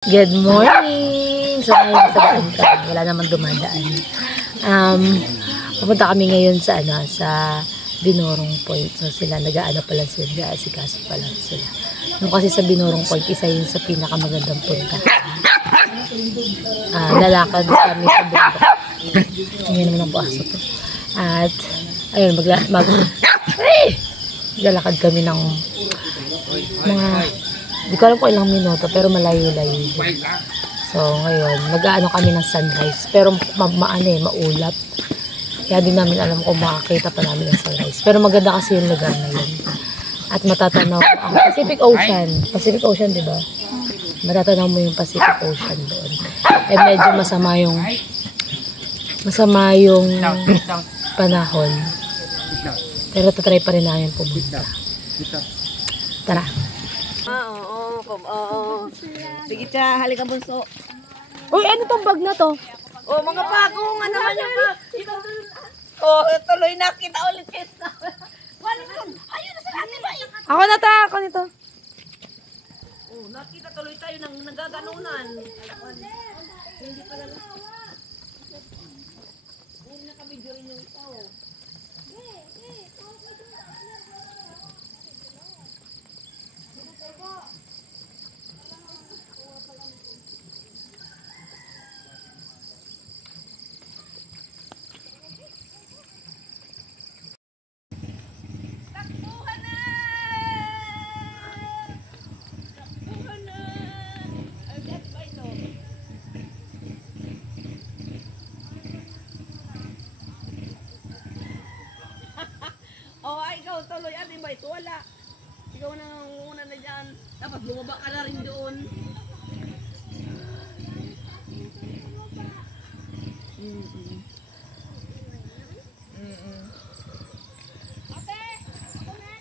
Good morning! So ngayon sa daan kami, wala naman dumadaan. Pupunta kami ngayon sa Binorong Point. So sila nag-aano pa lang sila, nag-aasikaso pa lang sila. Nung kasi sa Binorong Point, isa yun sa pinakamagandang punta. Lalakad kami sa bundok. Ngayon naman ang puaso to. At ayun, maglalakad kami ng mga di ko alam kung ilang minuto, pero malayo-layo din. So, ngayon, mag-aano kami ng sunrise. Pero maulap. Kaya din namin alam kung makakita pa namin ng sunrise. Pero maganda kasi yung lugar na yun. At matatanaw ang Pacific Ocean. Pacific Ocean, di ba? Matatanaw mo yung Pacific Ocean doon. Eh, medyo masama yung panahon. Pero tatry pa rin namin pumunta. Tara. Oo. Sige siya, halika bunso. Uy, ano tong bag na to? Oh, mga bago nga naman yung bag. Oh, tuloy na kita ulit kita. Wala na. Ayun na sa atin ba? Ako nito. Oh, nakita tuloy tayo ng nagaganunan. Hindi pala. Hindi nakabidyo rin yung tao. Ikaw tuloy at iba ito wala. Ikaw na una na dyan. Dapat bumaba ka na rin doon. Ate! Ako na!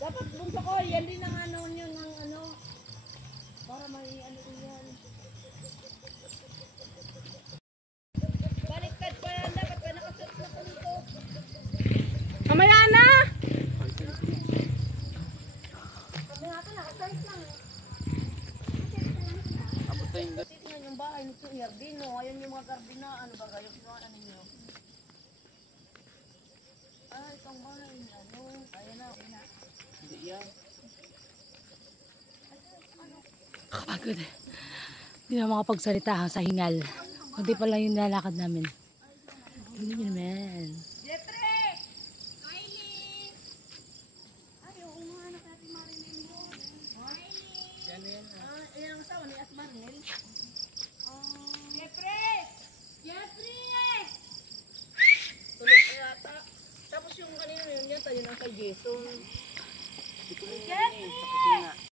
Dapat bunso ko, yan din ang ano yun ng ano. Para may ano yan. Baliktad pa yan. Dapat ka nakasot na ko nito. Mamaya na! Kami nga ka nakasot lang. Tingnan yung bahay nito. Yardino. Ayan yung mga gardina. Ano ba kayo? Ano ninyo? Ay, itong bahay niya. Ayan na. Hindi yan. Kapagod eh. Hindi na makapagsalita sa hingal. Kundi pala yung lalakad namin. Tingnan nyo naman. Jeffrey! Kylie! Ay, oo nga. Nakati Marilyn mo. Kylie! Ayan ang asawa ni Asmaril. Jeffrey! Jeffrey! Tulog ka yata. Tapos yung kanina yun yata, yun ang kay Jason. Jeffrey!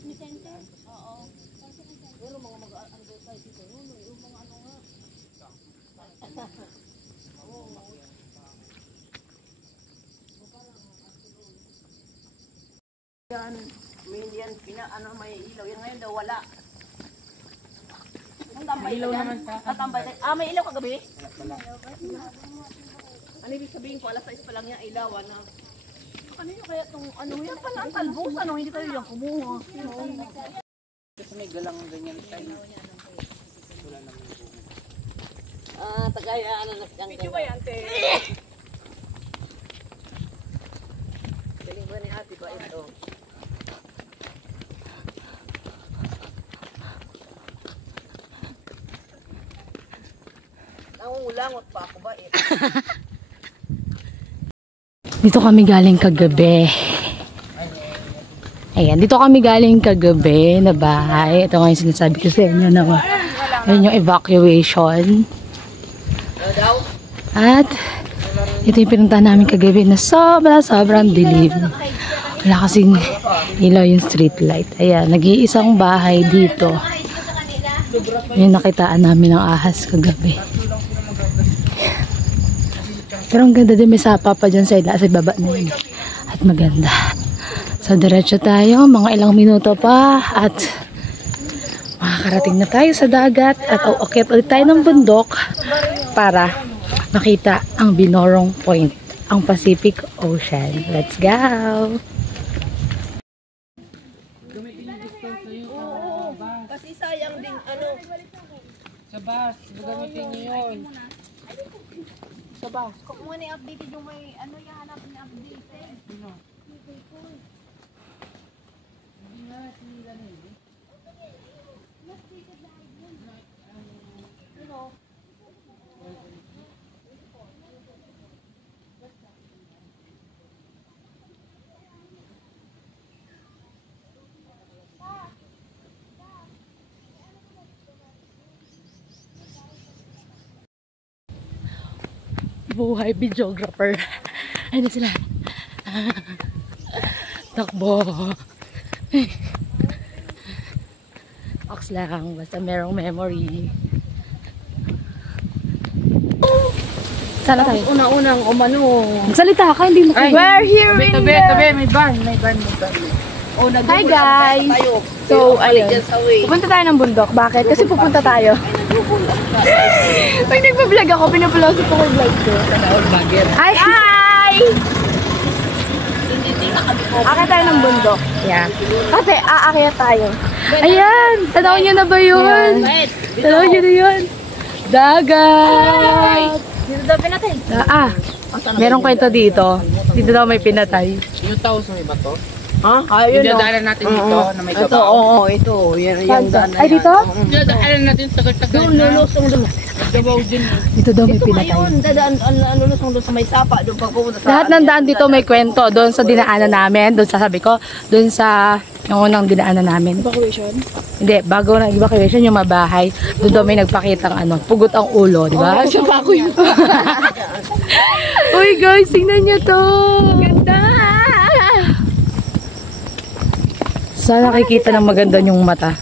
Vicente? Oo. Pero mga mag-ando tayo dito. Yung mga ano nga. Yan. Yan, may ilaw. Yan ngayon daw wala. May ilaw naman ka. May ilaw kagabi? Ano ibig sabihin ko? Alas 6 pa lang yan ilaw. Kanino kaya itong ano yan pala ang talbos? Ano? Hindi tayo yung kumuha. Kasi may galang ganyan tayo. Wala naman po. Tagaya, ano na siyang Video ba yan, te? galing ba ni ate ba ito? Nangungulangot pa ako ba ito? Dito kami galing kagabi. Ayan, dito kami galing kagabi na bahay. Ito nga yung sinasabi ko sa inyo na ayun yung evacuation. At Ito yung pinuntahan namin kagabi na sobrang dilim. Wala kasing ilaw yung street light. Ayan, nag-iisang bahay dito. Yung nakitaan namin ng ahas kagabi. Pero ang ganda din, may sapa pa dyan sa baba na yun. At maganda. So, diretso tayo. Mga ilang minuto pa. At makakarating na tayo sa dagat. At aakyat ulit tayo ng bundok para makita ang Binorong Point, ang Pacific Ocean. Let's go! Kasi sayang din, Sa bus, gagamitin niyo yun. Sa bus. kung muna i-update yung may, yung hanapin na update. Buhay videographer. Ayun na sila. Takbo. Ox lang. Basta merong memory. Sana tayo. Una-unang umano. Magsalita ka, hindi mo kayo. We're here in Tabi, may van. Hi guys! So, ayun. Pupunta tayo ng bundok. Bakit? Kasi pupunta tayo. Pag nagpa-vlog ako, pinapaloso ko yung vlog ko. Hi! Hi! Akit tayo ng bundok. Yeah. Kasi aakyat tayo. Ayan! Tanaw niyo na ba yun? Tanaw niyo na yun? Dagat! Dito daw pinatay. Merong kwento dito. Dito daw may pinatay. Yung tao sa may bato. Ha? Yung dadaanan natin dito na may Ito, gabaw. ito. Yung daan na Ay, dito? Yung dadaanan natin tagal-tagal na. Lulusong doon. Gabaw din. Dito daw may Ito pinatay. ngayon, dadaan, lulusong doon sa may sapa. Doon pag pupunta sa... Lahat ng daan dito may kwento. Doon sa dinaanan namin, doon sa sabi ko, doon sa yung unang dinaanan namin. Evacuation? Hindi, bago ng evacuation yung mabahay, doon daw may nagpakitang pugot ang ulo, di ba? Siya pa ako yun. Uy guys, tingnan nyo to! Ganda! Sana nakikita ng maganda yung mata.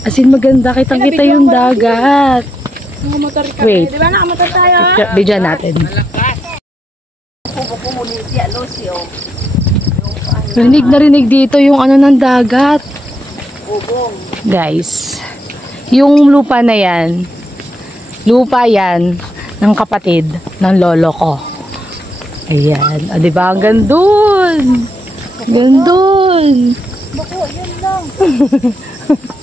As in maganda, kitang-kita yung dagat. Nakamotor ka. Wait. Di ba nakamotor tayo? Bidyan natin. Community, Lucio. Rinig na rinig dito yung ng dagat. Bubong. Guys, yung lupa na yan, lupa yan ng kapatid ng lolo ko. Ayan. O, diba? Ang gandun. Gandun. Bako, yun lang.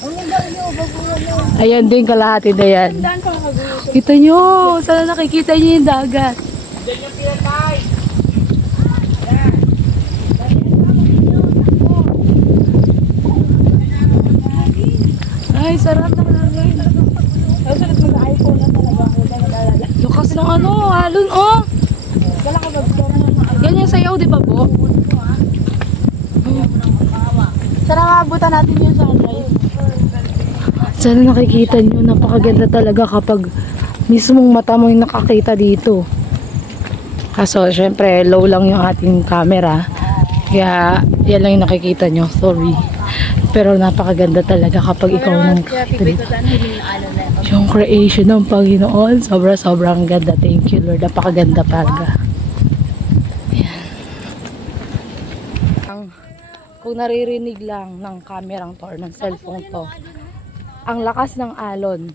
Ang ganda bako yun. Ayan din, kalahati na yan. Saan ka nakagulo? Kita nyo. Sana nakikita nyo yung dagat. Diyan yung pinatay. Ay, sarap na hangin. Susunod mo sa iPhone na talaga. Lakas ng halon, oh. Wala ka mag-vlog. Ganyan sayaw, di ba, Bo? Sana maabutan natin yung sunrise. Sana nakikita nyo, napakaganda talaga kapag mismong mata mo yung nakakita dito. Kaso, syempre, low lang yung ating camera. Kaya, yan lang yung nakikita nyo. Sorry. Pero napakaganda talaga kapag ikaw nang nakakita dito. Yung creation ng Panginoon, sobrang ganda. Thank you, Lord. Napakaganda talaga. Kung naririnig lang ng kamerang to or ng cellphone to, ang lakas ng alon.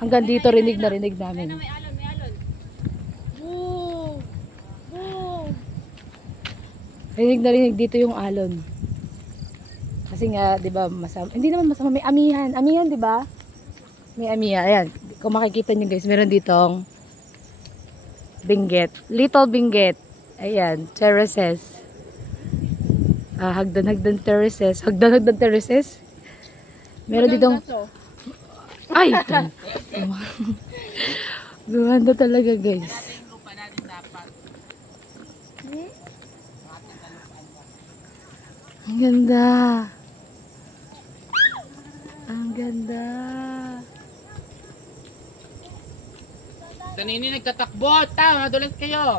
Hanggang dito rinig na rinig namin. May alon. Boom! Boom! Rinig na rinig dito yung alon. Kasi nga, 'di ba, masama. Hindi naman masama, may amihan. Amihan, 'di ba? May amihan. Ayan, kung makikita niyo guys, meron ditong Benguet, Little Benguet. Ayan, terraces. Hagdan terraces. Hagdan terraces. Meron ditong... Ay! Ito. Ganda talaga, guys. Ang ganda. Ang ganda. Tanini nagkatakbo. Ta, madulas kayo.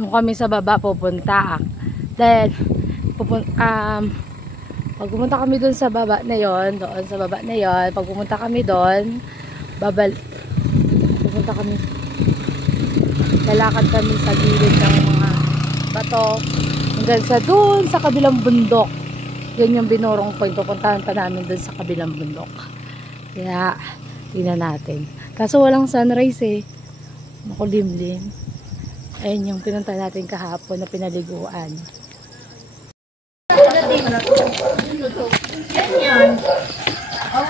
Doon kami sa baba pupunta. Then, pag pumunta kami doon sa baba na yon, pag pumunta kami doon, pupunta kami, lalakad kami sa gilid ng mga bato, hanggang sa doon sa kabilang bundok. Yun yung Binurong Point, pupuntahan pa namin doon sa kabilang bundok. Kaya, tingnan natin. Kaso walang sunrise eh, makulimlim. Ayun yung pinunta natin kahapon na pinaliguan.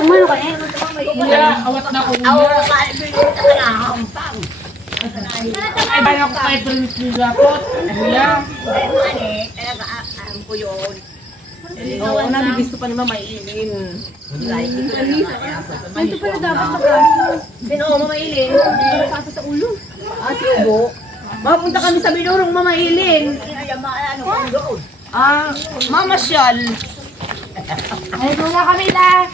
Kumano ka eh? Awat na ko niya. Ay, bayan ako kay Prince Nilapot. Kuya. Oo, nabibisto pa naman maiilin. Ito pala dapat sa braso. Sino mamailin? Pata sa ulo. Si Ubo. Mapunta kami sa Binurong mamailin. Mamasyal. Ay, muna kami na.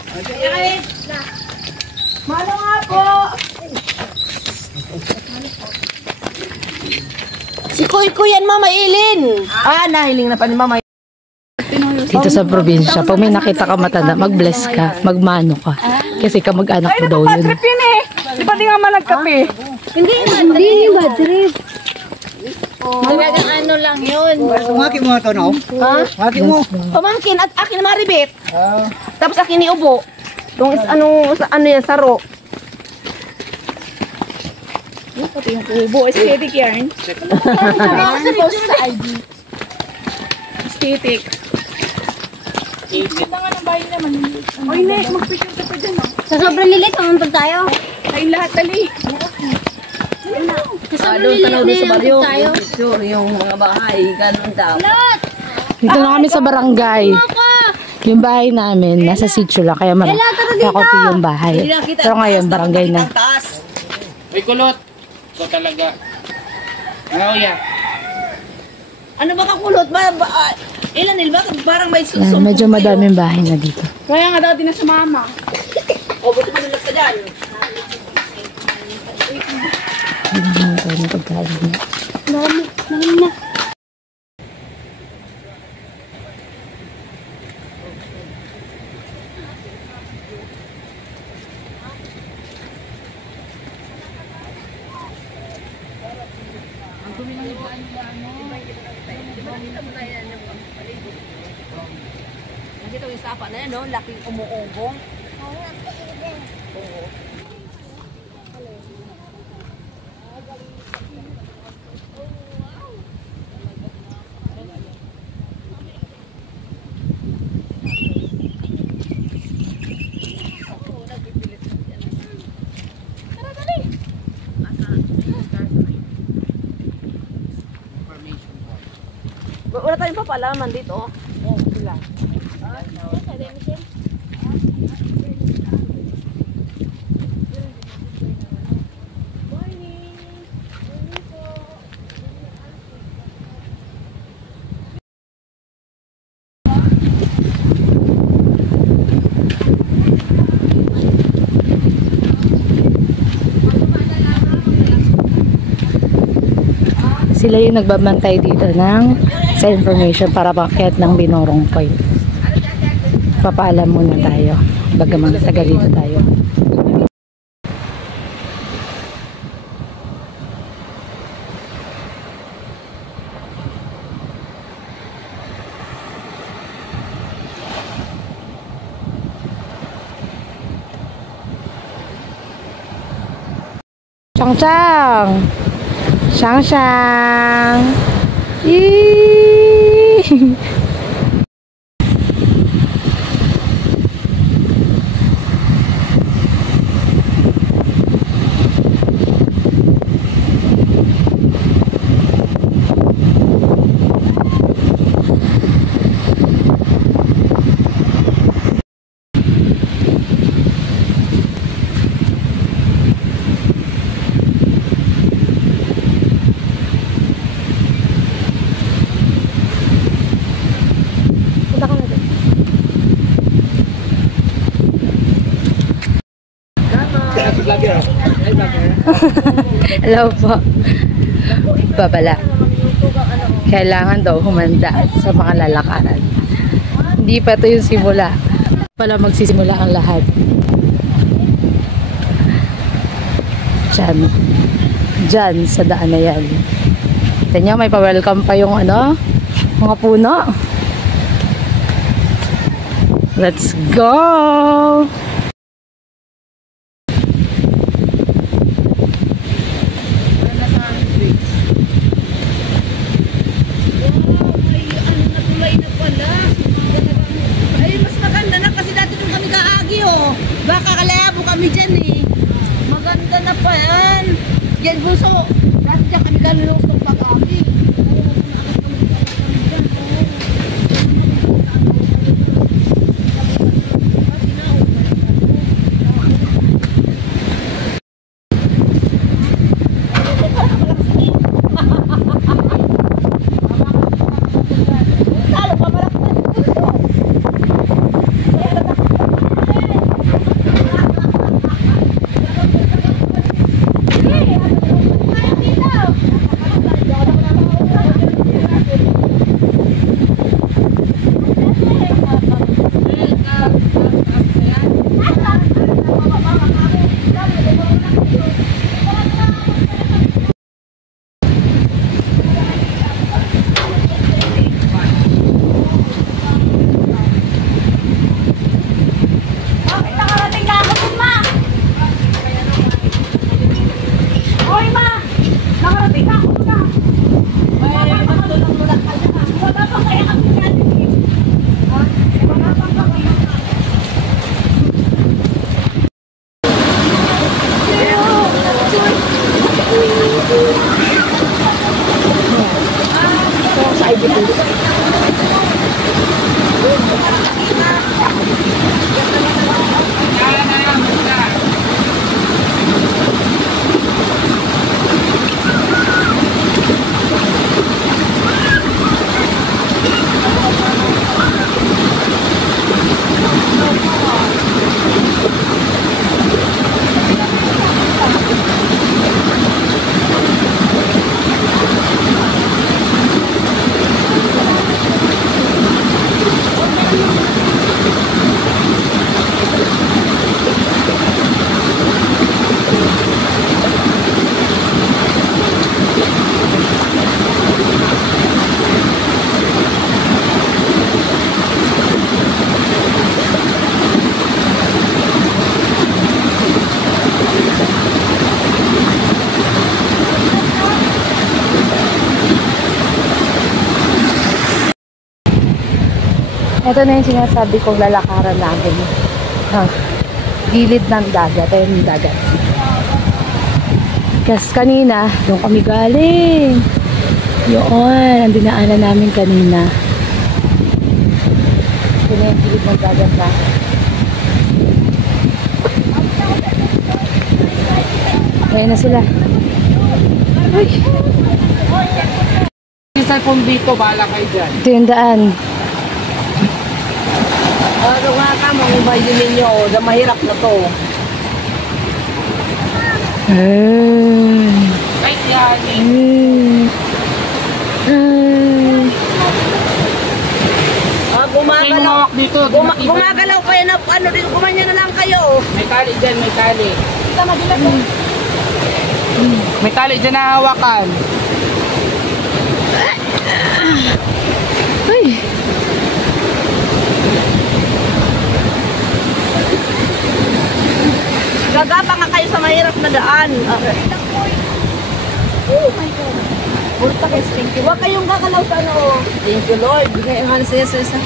Malo nga po. Si Kuy yan mamailin. Nahiling na pa ni Mama. Dito sa probinsya, pag may nakita ka matanda, mag-bless ka, magmano ka. Kasi kamag-anak mo daw yun. Trip yun eh. Di ba di nga man nagkape? Hindi bad trip. Talagang ano lang yun. Ngaki mo ito, no? Ha? Ngaki mo. Pamangkin at akin na maribit. Tapos akin ni Ubo. Yung ano yan, saro. Pati yung kubo. Aesthetic yarn. Sa post sa ID. Aesthetic. Ganda nga ng bahay naman. Oy, ne, mag-picture ka pa dyan. Sa sobrang lilit, mamuntag tayo. Ay, lahat tali. Sa sobrang lilit na yung tayo. Sure, yung mga bahay, ganun daw. Dito na kami sa barangay. Yung bahay namin, nasa sitio lang, kaya kakunti yung bahay. Pero ngayon, barangay na. May kulot. Ito talaga. Ano ya? Ano ba kakulot? Ilan ba? Parang may Yan, medyo madaming bahay na dito. Kaya nga dati na sa mama. O, buti mo nilap ka dyan. Hindi naman tayo ng pagkain na. Dami na. Nakita mo yung sapa na yan, no? Laking umuugong. Wala tayong papalaman dito. Oh, sila. Sila yung nagbabantay dito sa information para paakyat ng Binurong Point. Papaalam muna tayo. Bagamang taga dito tayo. Chang-chang! Shang-shang! Yee! Hello po. Babala. Kailangan daw humanda sa mga lalakaran. Hindi pa ito yung simula. Pala magsisimula ang lahat. Diyan sa daan na yan. Kita nyo, may pa-welcome pa yung ano, mga puno. Let's go! Baka kalabo kami dyan eh. Maganda na pa yan. Yan buso. Dati dyan kami galulusong pag-aki. Ito na yung sinasabi kong lalakaran namin. Gilid ng dagat. Ayun yung dagat. Kasi kanina, doon kami galing. Yun, ang dinaanan namin kanina. Ito na yung gilid ng dagat na. Ayan na sila. Uy! Sa kung dito, bahala kayo dyan. Ito yung daan. Ano nga ka, mangubay din ninyo. Mahirap na to. Kahit yan. Gumagalaw. Dito, Gumagalaw kayo na ano din. Gumanya na lang kayo. may tali dyan, may tali. May tali dyan na hawakan. Uy! Gagapa nga kayo sa mahirap na daan. Oh my God. Bulta kayo, thank you. Huwag kayong gagalaw sa ano. Thank you, Lord. Bigay ang halos sa isa.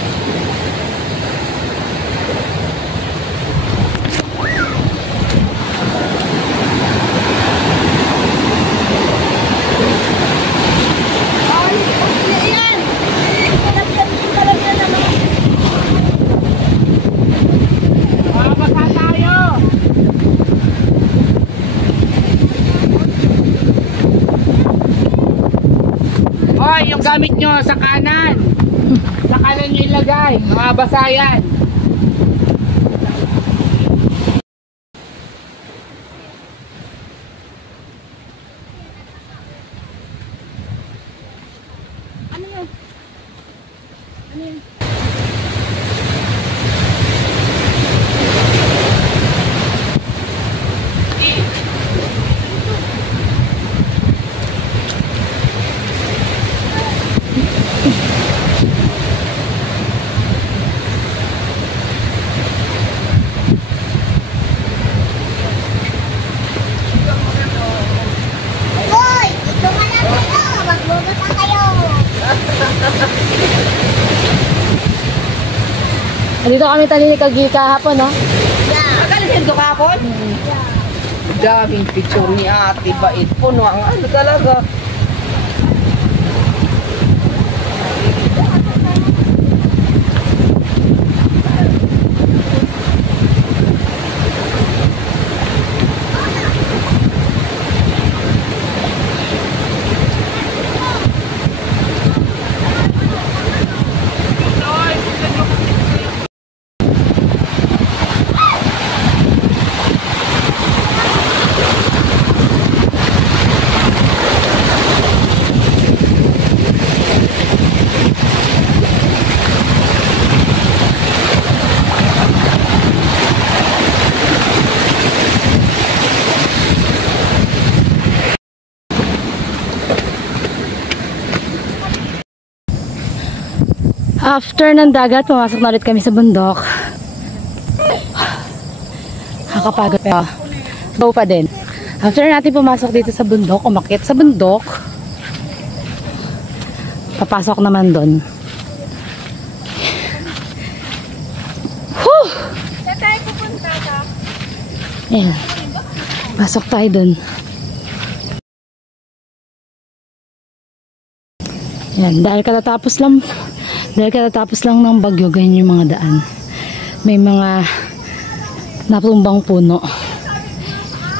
Hoy, yung gamit nyo sa kanan. Sa kanan nyo ilagay. Mabasa yan. Hoy! Ito ka lang dito! Magbubuta kayo! Dito kami talinikagi kahapon, no? Akalasin ko kapon? Daming picture ni ate. Bait po, no? Ang ano talaga. After ng dagat, pumasok na ulit kami sa bundok. Nakakapagod pero go pa din. After natin pumasok dito sa bundok, umakyat sa bundok, papasok naman doon. Whew! Saan tayo pupunta ka? Ayan. Pasok tayo doon. Ayan, dahil katatapos lang ng bagyo, ganyan yung mga daan. May mga natumbang puno.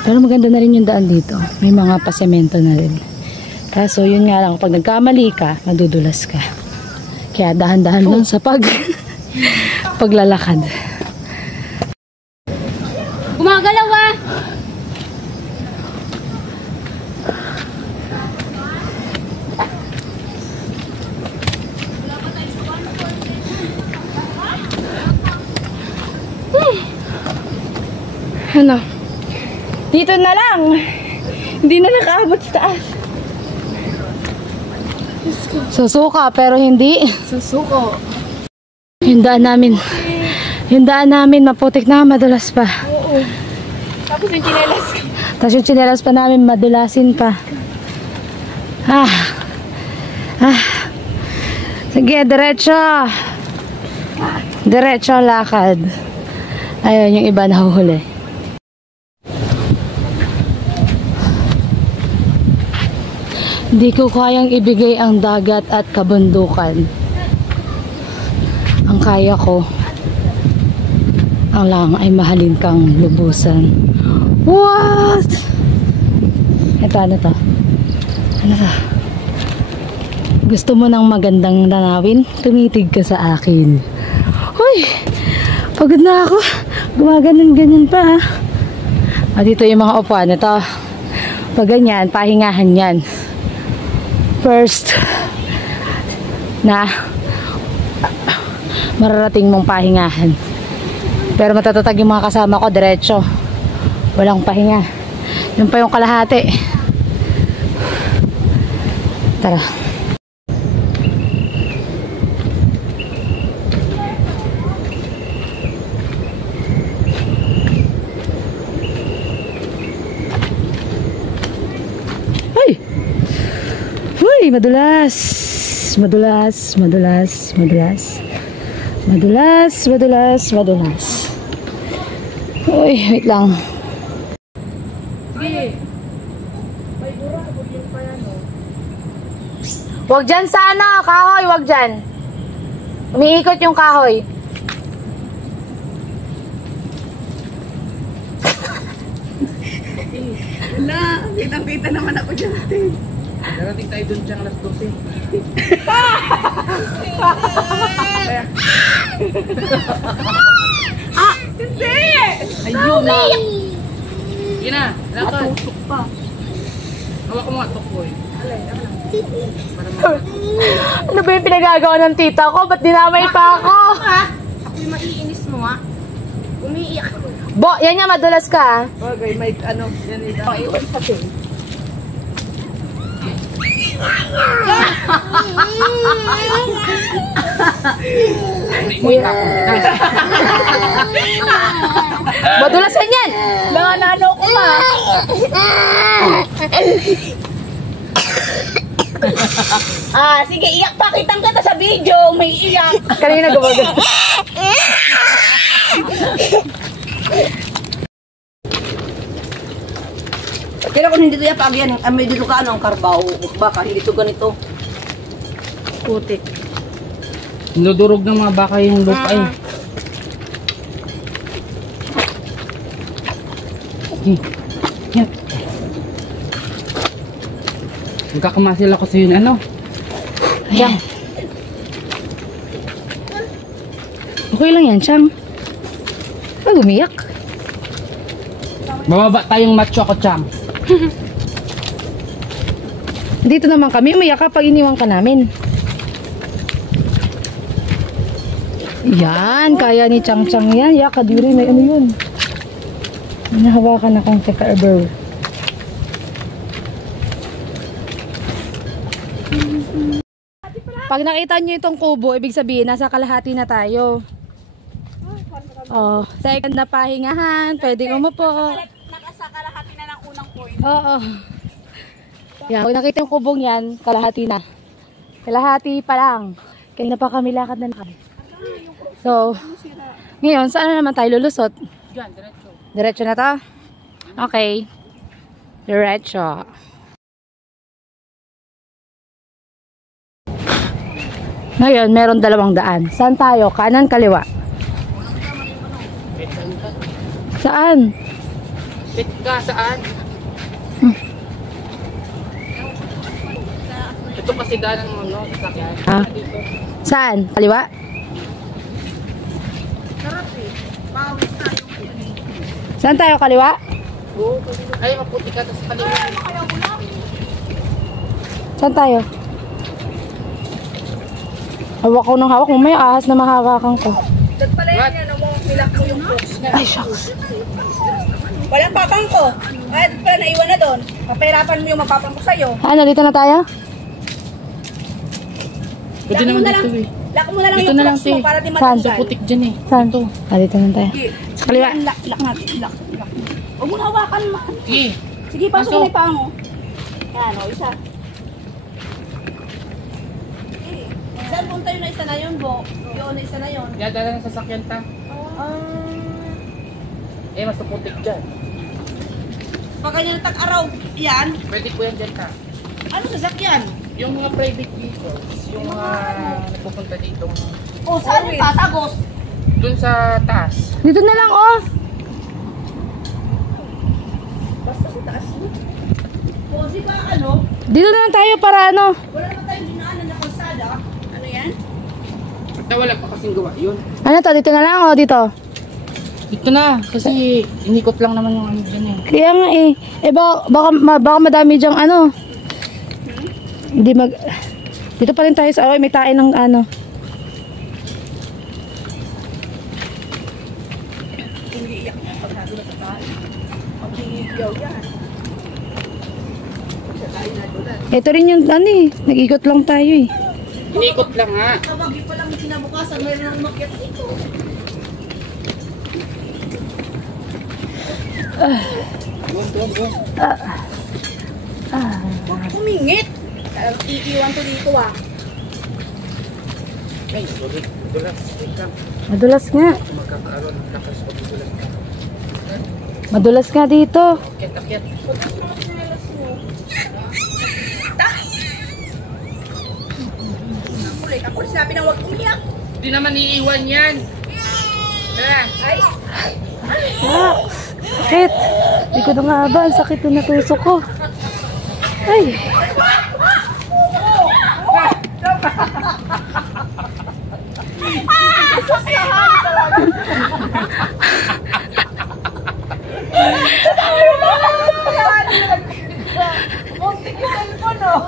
Pero maganda na rin yung daan dito. May mga pasemento na rin. Kaso yun nga lang, pag nagkamali ka, madudulas ka. Kaya dahan-dahan lang sa paglalakad. Gumagalaw ah! Ano? Dito na lang. Hindi na nakaabot sa taas. Susuka pero hindi. Susuko. Yung daan namin maputik na, madulas pa. Oo. Tapos yung chinelas ko. Tapos yung tsinelas pa namin madulasin pa. Sige, diretso. Diretso lakad. Ayun, yung iba nahuhuli. Hindi ko kayang ibigay ang dagat at kabundukan. Ang kaya ko, ang lang ay mahalin kang lubusan. What? Ito, ano to? Ano to? Gusto mo ng magandang nanawin? Tumitig ka sa akin. Uy! Pagod na ako. Gumaganon-ganyan pa. Dito yung mga upuan. Ito. Pag ganyan, pahingahan yan. First na mararating mong pahingahan. Pero matatatag yung mga kasama ko, diretso. Walang pahinga. Yun pa yung kalahati. Tara. Uy, madulas. Madulas, madulas, madulas. Madulas, madulas, madulas. Uy, wait lang. Wag dyan sa ano, kahoy, wag dyan. Umiikot yung kahoy. Wala, kitang-kita naman ako dyan. Darating tayo dun dyan alas 12. Hindi! Ayun na! Yun na, lakad. Hawa ko mga tukoy. Ano ba yung pinagagawa ng tita ko? Ba't dinamay pa ako? Ako'y maiinis mo ha. Umiiyak ako. Bo, yan nga, madulas ka. Okay, may ano, yan ito. Iwan pati. Madulas ka yan. Nanganano ko pa. Sige, iyak pa. Kitang kita sa video. May iyak. Kanina gumagano. Kaya kung hindi ito yapag yan, may dito ka ano ang karbaw. Baka hindi ito ganito. Putik. Nudurog ng mga baka yung lupa eh. Yan. Magkakamasil ako sa yun, ano? Ayan. Okay lang yan, Chang. Ay, umiyak. Bababa tayong macho ako, Cham. Dito naman kami, umiyak kapag iniwan ka namin. Yan, kaya ni Chang Chang yan. Ya, kadiri, may ano yun. May nahawakan akong kaka-erber. Pag nakita nyo itong kubo, ibig sabihin, nasa kalahati na tayo. Oh, second na pahingahan, pwedeng umupo. Nakasa kalahati na ng unang point. Oo. Yan, pag nakita yung kubong yan, kalahati na. Kalahati pa lang. Kaya na pa kami lakad na lakad. So, ngayon, saan na naman tayo lulusot? Diyan, diretso. Diretso na to? Okay. Diretso. Ngayon, meron dalawang daan. Saan tayo? Kanan, kaliwa? Saan? Pit ka, saan? Ito kasi daanan mo, no? Sasakyan. Ah. Saan? Kaliwa? Saan tayo? Kaliwa? Ay, maputi ka sa kaliwa. Saan tayo? Hawak ko ng hawak. May ahas na mahawakan ko. What? Ay, shucks. Walang papang ko. Ay, pala naiwan na doon. Papahirapan mo yung mapapang ko sa'yo. Ano, dito na tayo? Pwede naman dito eh. Lock mo na lang Dito yung na lang, box mo te. para di Saan? matanggal. Putik dyan eh. Saan? Ah, dito na tayo. Sa kaliwa. Lock natin. Lock. Huwag mo na hawakan man. Eh, Sige, pasok mo na yung paa mo. Yan, o, isa. Saan punta yun na isa na yun, Bo? Yun na isa na yun. yadala ng sasakyan ta. Eh, mas putik dyan. Pag ganyan na tag-araw, yan. Pwede po yan dyan ta. Ano sasakyan? Yung mga private vehicles, yung mga nagpupunta dito. O, saan yung tatagos? Dun sa taas. Dito na lang, oh. Basta sa taas mo. O, di ba ano? Dito na lang tayo para ano. Wala naman tayong dinaanan na kalsada. Ano yan? Basta wala pa kasing gawa yun. Ano to? Dito na lang, oh. Dito. Dito na, kasi inikot lang naman yung ano dyan eh. Kaya nga eh. Eh, baka madami dyang ano. Hindi mag... Dito pa rin tayo sa... may tae ng ano. Hindi iyak na pag nagulat sa tayo. Pag hingigaw yan. Pag sa tayo nagulat. Ito rin yung ano eh. Nag-ikot lang tayo eh. Inikot lang ha. Kabagi pa lang kinabukasan, mayroon nang umakyat dito. Huwag kumingit. Iiwan to dito ah. Ay, sorry. Dulas. Wait lang. Madulas nga. Magkakaroon ng lakas pag dulas. Madulas nga dito. Akyat. Nakulit. Ako sabi na huwag umiyak. Hindi naman iiwan yan. Tara. Ay, Sakit. Hindi ko na nga ba. Ang sakit na natusok ko. Ay. muntik yung cellphone oh.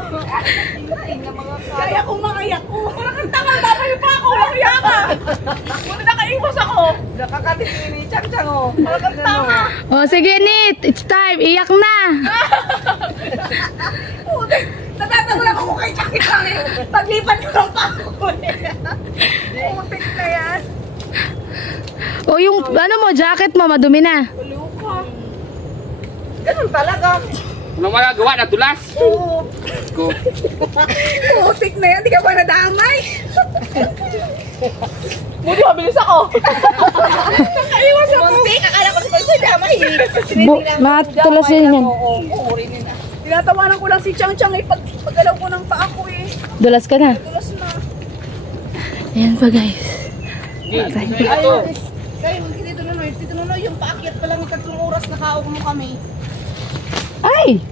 Oh, sige, Nit. It's time. Iyak na. Natatagol ako kung kay Chucky Chang. Paglipat ko lang pa ako. Putik na yan. O, yung ano mo, jacket mo, madumi na. Ganun talaga. Walang magagawa, natulas. Oo. Go. Putik na yan. Di ka ba nadamay? Buti mabilis ako. Nakaiwas ako. Putik. Akala ko sa damay. Matulas yun yan. Oo, rinin na. Tinatawanan ko lang si Chang Chang eh. Paggalaw ko ng paa ko eh. Dulas ka na. Tulas na. Ayan pa, guys. Ito. Kayo, Tito Nonoy, yung paakyat pa lang ng 3 oras nakaupo mo kami. Ay!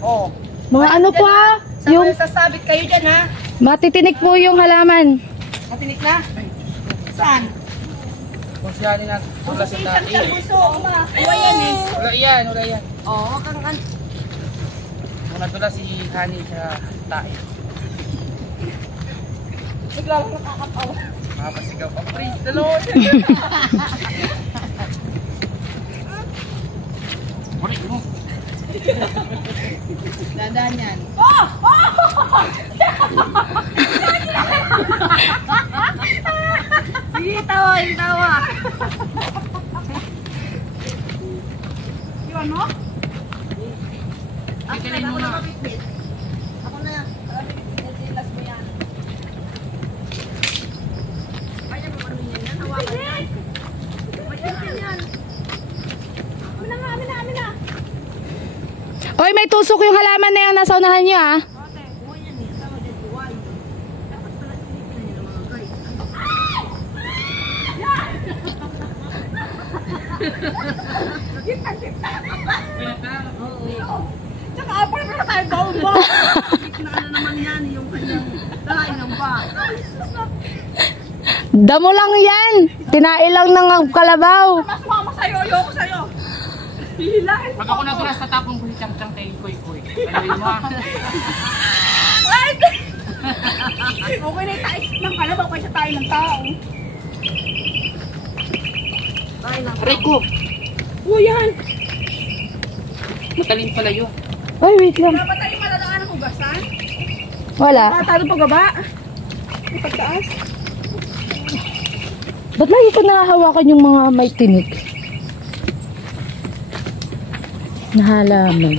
Oo. Mga ano po ha? Yung Yung sasabit kayo dyan ha? matitinik po yung halaman. Matinik na? Saan? Kung siyanin natin, tulas yung dati. Sa puso. Iwa yan eh. Wala yan, wala yan. Oo, wag kang Kung natulas si Honey sa tayo. bigla lang nakakatawa. Makapasigaw pa. Praise the Lord. Wala mo. Dadaan yan. Sige, tawa, yung tawa. Yun, no? Sige, kalay muna. Ako na yan. Nasilas mo yan. Kaya mo ano yan? Hawakan yan. Hawakan yan. Amin na. Oy, may tusok yung halaman na yung nasa unahan nyo ha. Ate, buhay yan eh. Tama din, buhay. Dapat pala sinipin na yung mga guys. Tsaka apal pa na tayo baon ba? Na ano naman yan, yung kanyang dahin ng ba? Damo lang yan. Tinain lang ng kalabaw. Mas mama sa'yo, ayoko sa'yo. Hilahin Pag ako natulas, tatapon ko si Chang Chang kay Koy Koy. Ano mo ha? Okay na tayo ng kalabaw kaysa tayo ng tao. Aray ko! Yan! Matalim pala yun. Ay, wait lang. Dapat tayo maladaan ng hugasan? Wala. Talo pa gaba? Ipagtaas? Ba't lagi ko nahahawakan yung mga may tinik? Na halaman.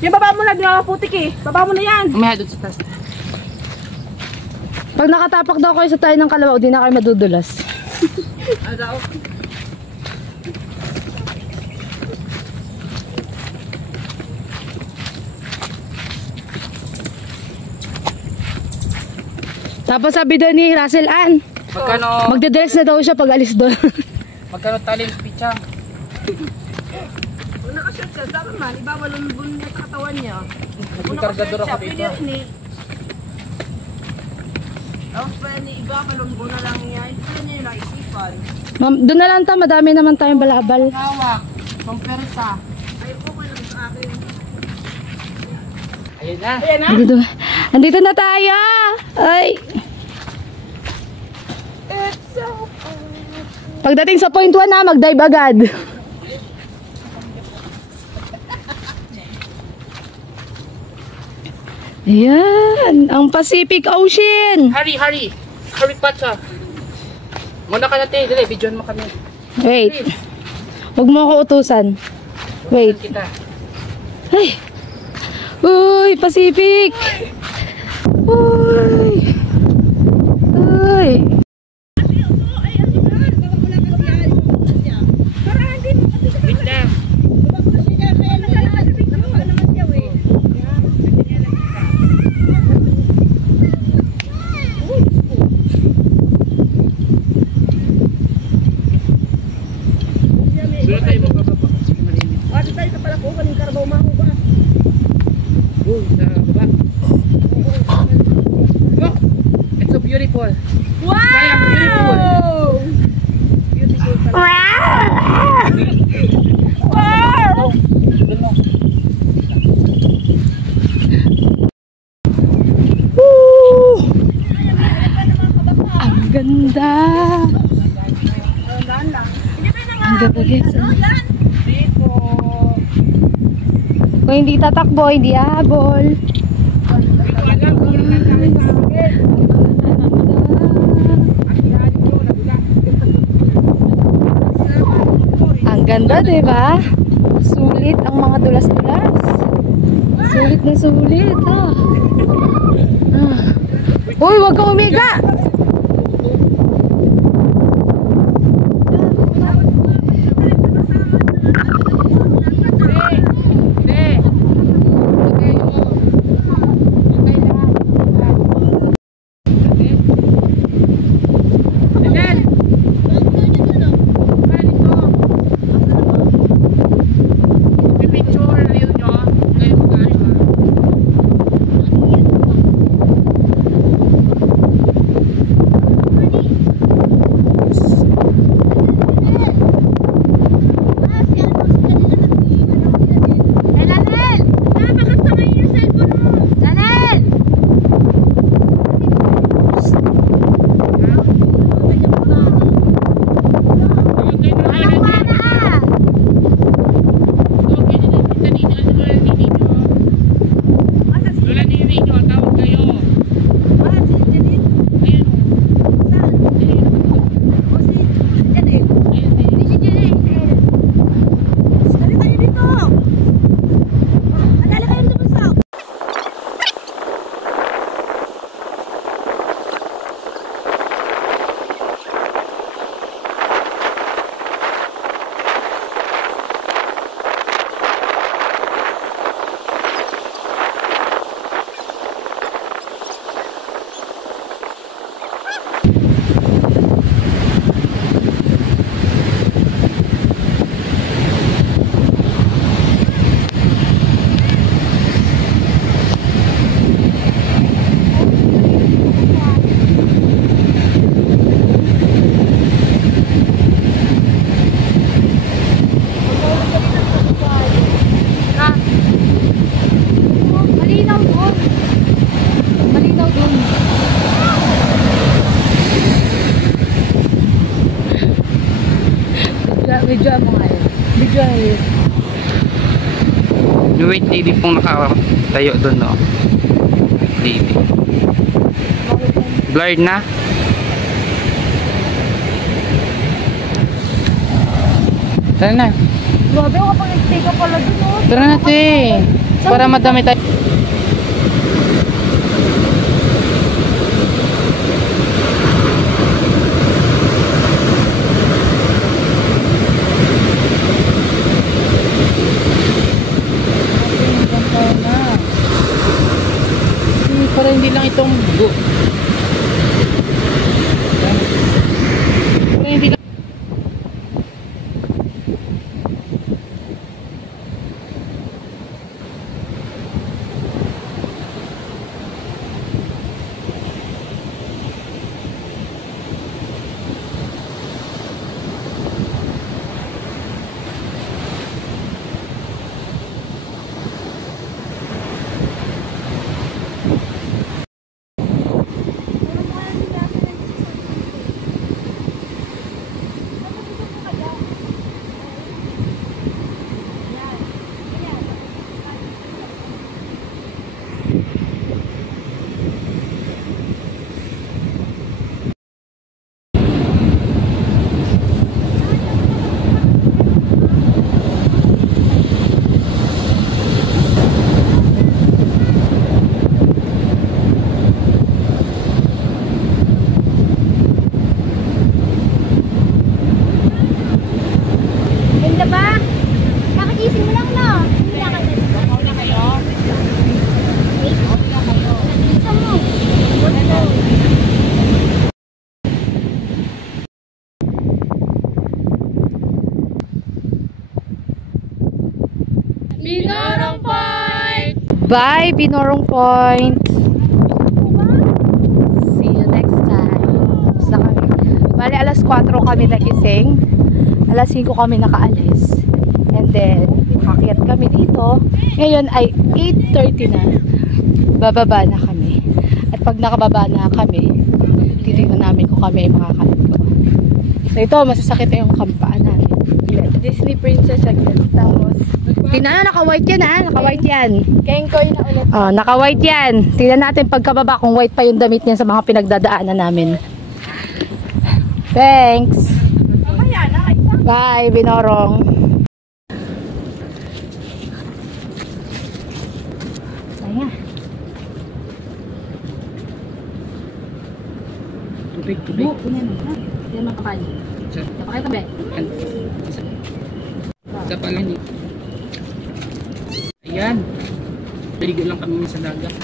Yung baba mo nagputik eh. Baba mo na yan. Umaya doon sa taas. Pag nakatapak daw kayo sa tayo ng kalabaw, di na kayo madudulas. Ano daw? Tapos sabi doon ni Russell Ann, Magkano, magdadress na daw siya pag alis doon. magkano talim si Chang? Kung nakashoot ka, dapat man, iba malulubon niya sa katawan niya. Naging kargador ako dito. Tapos pa ni iba, malulubon na lang niya. Ito niya yung naisipan. Ma'am, doon na lang ta, madami naman tayong balabal. Hawak. Pampersa. Ay, okay lang sa akin. Ayan na. Ayan na. Andito na tayo! Ay! Pagdating sa point 1 na, mag-dive agad. Ayan, ang Pacific Ocean. Hurry, hurry. Hurry, Pacha. Muna ka natin. Dali, videoan mo kami. Wait, huwag mo ako utusan. Wait. Kita. Ay! Uy, Pacific! Uy! Uy! Wait lang. Doon tayo magbababa. Malinis. Ate tayo sa palakukan ng Karabaw Maho ba? Oh, sa baba. Look! It's so beautiful. Sayang, beautiful. Doon mo. Ang ganda! ganda guys. Kung hindi tatakbo, hindi ahabol. Ang ganda, diba? Sulit ang mga dulas-dulas. Sulit na sulit. Uy, wag ka umiga! Video mo nga yun. Video yun. Yung white lady pong nakatayo doon, no? Lady. Blurred na? Tara na. Grabe, ako pang nag-stay ka pala dun, oh. Tara na, te. Para madami tayo. Para hindi lang itong para hindi lang Binorong Point! Bye, Binorong Point! See you next time. Basta kami. Bali, alas 4 kami nagising. Alas 5 kami nakaalis. And then, akyat kami dito. Ngayon ay 8:30 na. Bababa na kami. At pag nakababa na kami, titignan namin kung kami ay makakaligo. So ito, masasakit na yung kampaan namin. saglit. Disney Princess saglit. Tapos, Tingnan, naka-white yan ha. Naka-white yan. Kengkoy na ulit. Oh, naka-white yan. Tingnan natin pagkababa kung white pa yung damit niya sa mga pinagdadaanan namin. Thanks. Bye, Binorong. Saya. Tubig, tubig. Yan ang kapal. Napakita ba? Isa pa lang eh. Ayan. Piligo lang kami sa dagat.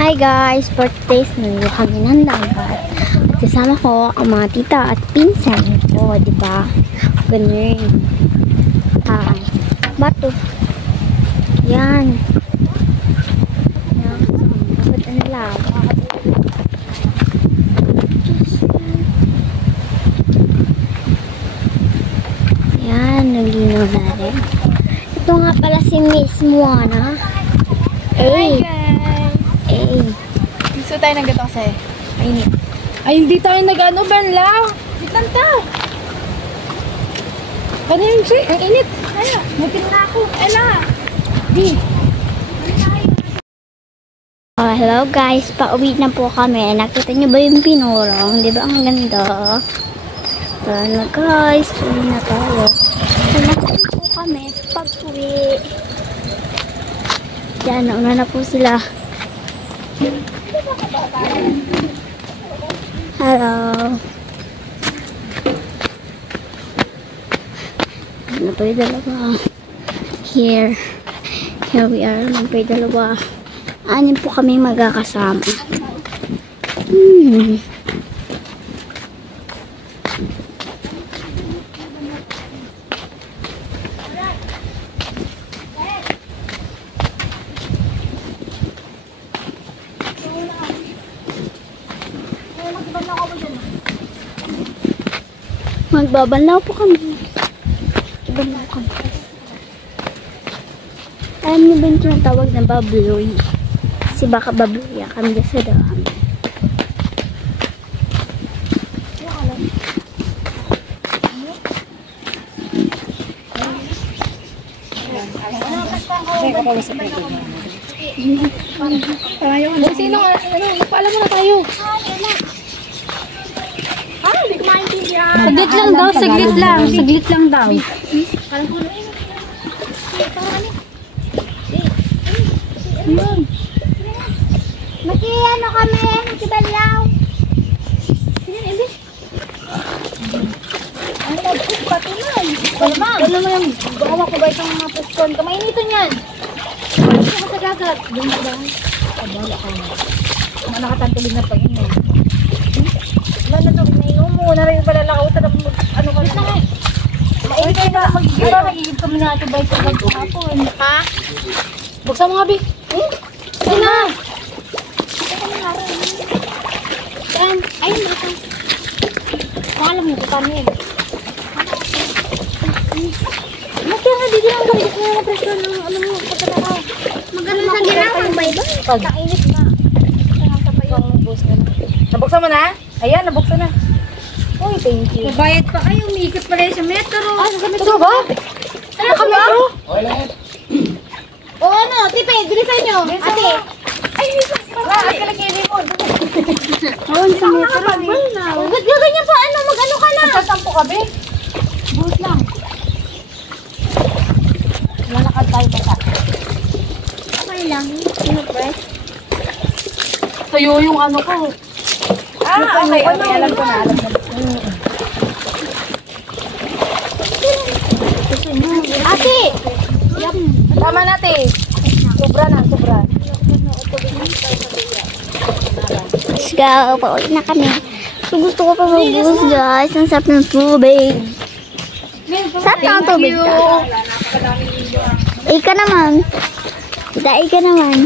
Hi guys! For today's video kami ng dagat. Kasama ko ang mga tita at pinsan ko, diba? Ganun. Bato. Yan. Dapat ang lava. Yan, naglinaw na rin. Ito nga pala si Miss Moana. Hi guys! Gusto tayo ng gato kasi mainit. Ay, hindi tayo nag-ano, Benla. Itanta! Ano yun, Chi? Ang init. Ano? Mutin na ako. Ela! Hello guys, pauwi na po kami. Nakita niyo ba yung Binorong? Di ba ang ganda? Tara na guys, uwi na tayo. Nakita po kami sa pag-uwi. Yan, nauna na po sila. Hello. Ano po yung dalawa? Here we are. Ano po yung dalawa? Anin po kami magkakasama. Magbabanlaw po kami. Magbabanlaw kami. Alam niyo ba yung tinatawag na baboy? Kasi baka baboy kami sa daan. Sino nga? Ano? Paalam mo na tayo. Hindi ko maintindihan. Saglit lang daw, saglit lang. Saglit lang daw. Makiano kami, makibanlaw. Hawa ko ba itong mga puskon? Kamainitin yan. Hindi ko masagagad. Doon ko ba? Abala ka na. Mga nakatantulin na pag-inay. Wala na to, nainom mo. Narayung pala lakautan na ano ka na. Mainit kayo na. Ano, nagigib kami na ito ba ito hapon? Ha? Buksan mo nga, Bi. Ay na! Yan. Ayun, baka. Alam mo, paano yan? Kaya nga, di lang galit mo yung presyo ng ano mo, pagkataka. Maganda sa ginawang ba ito? Kainit na. Nabuksan mo na? Ayan, nabuksan na. Uy, thank you. Bayad pa kayo, umiikot pala sa metro. Sa Ito ba? Ano ka ba? O ano, tipe, bilisan nyo. Ate. Ay, Ate, lagyan mo. Oo, sa metro. Ba't gaganyan pa? Ano, mag-ano ka na? Magsasampo ka, Bi. Buhos lang. Lalakad tayo basa. Okay lang. Sino press? Tayo yung ano ko. Okay, alam ko na. Ate! Tama natin. Sobra na, sobra. Let's go. Pauwi na kami. So, gusto ko pa mag-buhos, guys. Ang sarap ng tubig. Sarap ng tubig ka. Ika naman. Ika naman.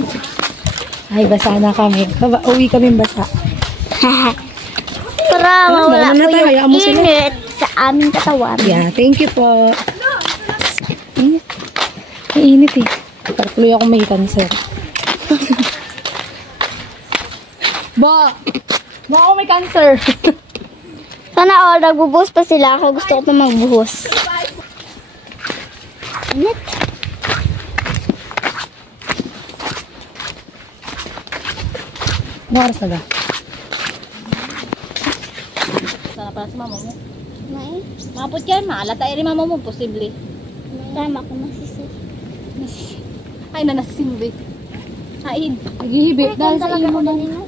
Ay, basa na kami. Uwi kami basa. Para mawala na po tayo, hayaan mo yung sila. init sa aming katawan. Yeah, thank you po. Mainit eh. Paratuloy ako may cancer. Ba ako may cancer. Sana all, nagbubuhos pa sila. Ako gusto ko pa magbuhos. Init. Ano oras na ba? Sana para si mama mo. May? Mapot yan, maalata rin mama mo, posible. Tama ko masisi. Ay, na nasisimbi. Hain. Naghihibit dahil sa Talaga iyo. mo na nino.